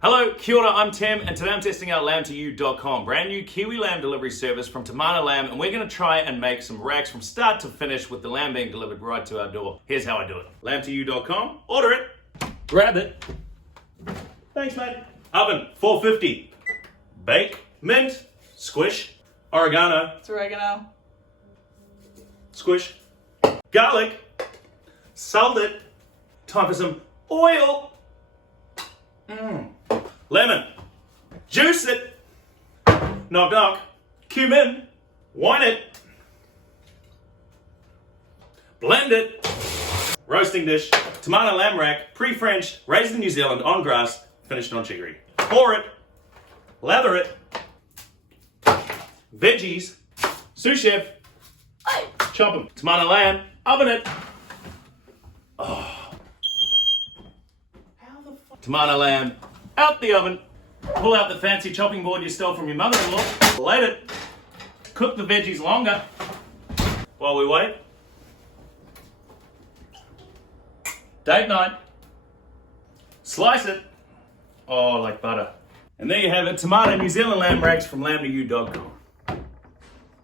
Hello, kia ora, I'm Tim, and today I'm testing out lamb2u.com, brand new Kiwi lamb delivery service from Tamana Lamb, and we're going to try and make some racks from start to finish with the lamb being delivered right to our door. Here's how I do it. Lamb2u.com, order it, grab it. Thanks, mate. Oven, 450. Bake, mint, squish, oregano, It's oregano. squish, garlic, salt it. Time for some oil. Lemon, juice it, knock knock, cumin, wine it, blend it, roasting dish, Tamana lamb rack, pre-French, raised in New Zealand on grass, finished on chicory. Pour it, lather it, veggies, sous chef, chop them, Tamana lamb, oven it. Tamana lamb, out the oven. Pull out the fancy chopping board you stole from your mother-in-law. Let it. Cook the veggies longer. While we wait. Date night. Slice it. Oh, like butter. And there you have it, Tamana New Zealand lamb racks from lamb2u.com.